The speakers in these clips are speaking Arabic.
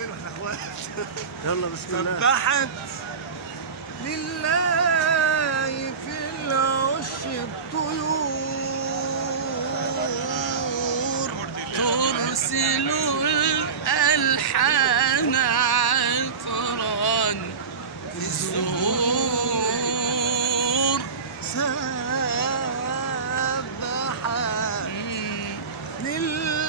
حبايبي احنا اخوات. يلا بسم الله. سبحت لله في العش الطيور ترسل الألحان عطرا في الزهور. سبحت لله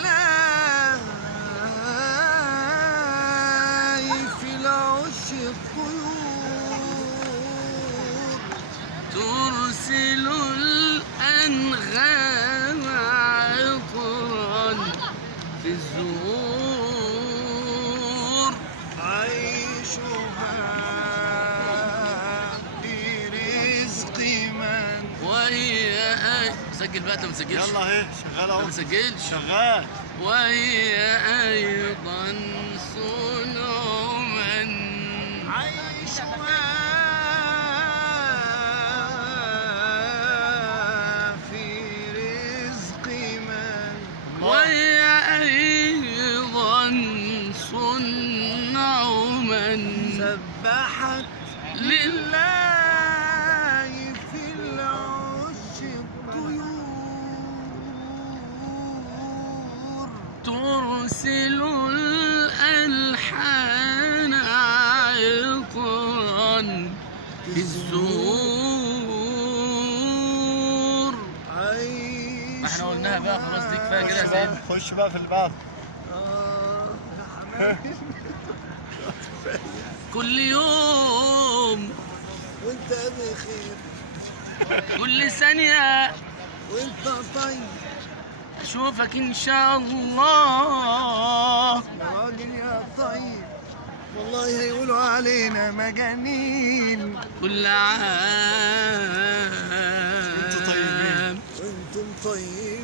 في العش الطيور ترسل الأنغام عطرا في الزهور. عيشها برزق من وهي سجل بقى، انت ما تسجلش. يلا اهي شغال ما اهو. تسجلش. شغال. وهي أيضا صنع من عيشها في رزق من وهي أيضا صنع من سبحت لله في العش الطيور ترسل الألحان عطرا في الزهور. ما احنا قلناها بقى خلاص، دي كفايه كده يا سيدي. خش بقى في اللي بعده. يا حبايبي كل يوم وانت بخير كل ثانية وانت طيب أشوفك إن شاء الله. يا راجل يا طيب، والله هيقولوا علينا مجانين. كل عام انتوا طيبين. وانتم طيبين